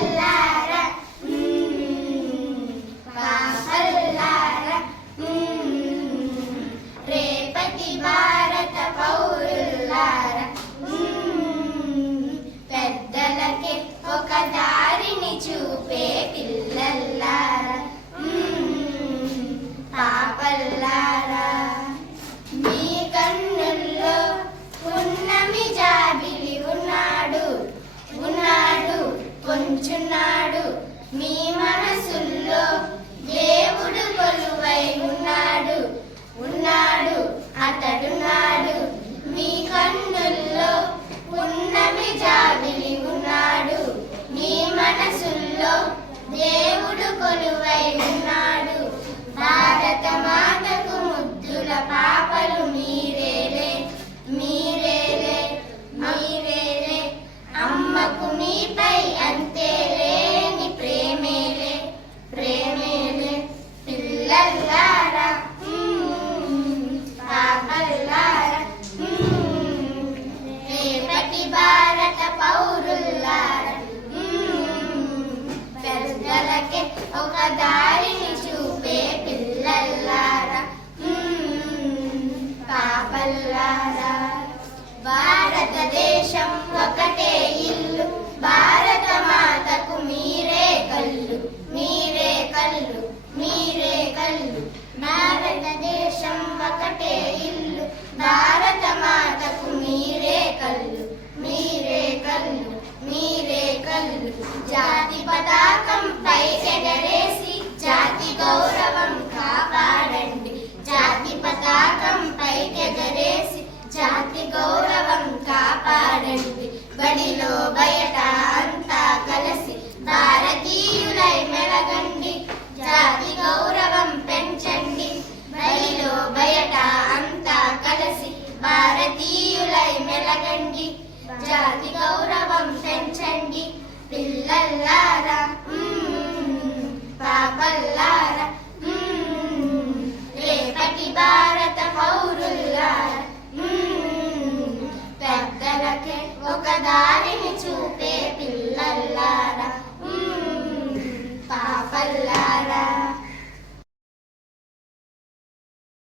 పాపల్లారా పాపల్లారా రేపటి భారత పౌరులారా పెద్దలకి ఒక దారిని చూపే పిల్లల్లారా పాపల్లారా మీ కన్నుల్లో పున్నమి జాబిలి ఉన్నాడు ఉన్నాడు పొంచున్నాడు మీ మనసుల్లో దేవుడు కొలువై ఉన్నాడు ఉన్నాడు అతడున్నాడు మీ కన్నుల్లో పున్నమి జాబిలి ఉన్నాడు మీ మనసుల్లో దేవుడు కొలువై ఉన్నాడు భారత మాతకు ముద్దుల పాపలు మీరేలే మీరేలే మీరేలే అమ్మకు మీపై అంతే లేని ప్రేమేలే ప్రేమేలే పిల్లల్లారా పాపల్లారా రేపటి భారత పౌరుల్లారా పెద్దలకే ఒక దారిని చూపే పిల్లల్లారా పాపల్లారా భారతదేశం ఒకటే ఇల్లు భారత మాతకు మీరే కళ్ళు మీరే కళ్ళు మీరే కళ్ళు భారతదేశం ఒకటే ఇల్లు భారత మాతకు మీరే కళ్ళు మీరే కళ్ళు మీరే కళ్ళు జాతి పతాకంపై ఎగరేసి జాతి గౌరవం కాపాడండి జాతి పతాకంపై ఎగరేసి జాతి గౌరవం కాపాడండి బడిలో బయట అంతా కలిసి భారతీయులై మెలగండి జాతి గౌరవం పెంచండి బడిలో బయట అంతా కలిసి భారతీయులై మెలగండి జాతి గౌరవం పెంచండి పిల్లల్లారా పాపల్లారా రేపటి భారత పౌరుల్లారా పెద్దలకే ఒక దారిని చూపే పిల్ల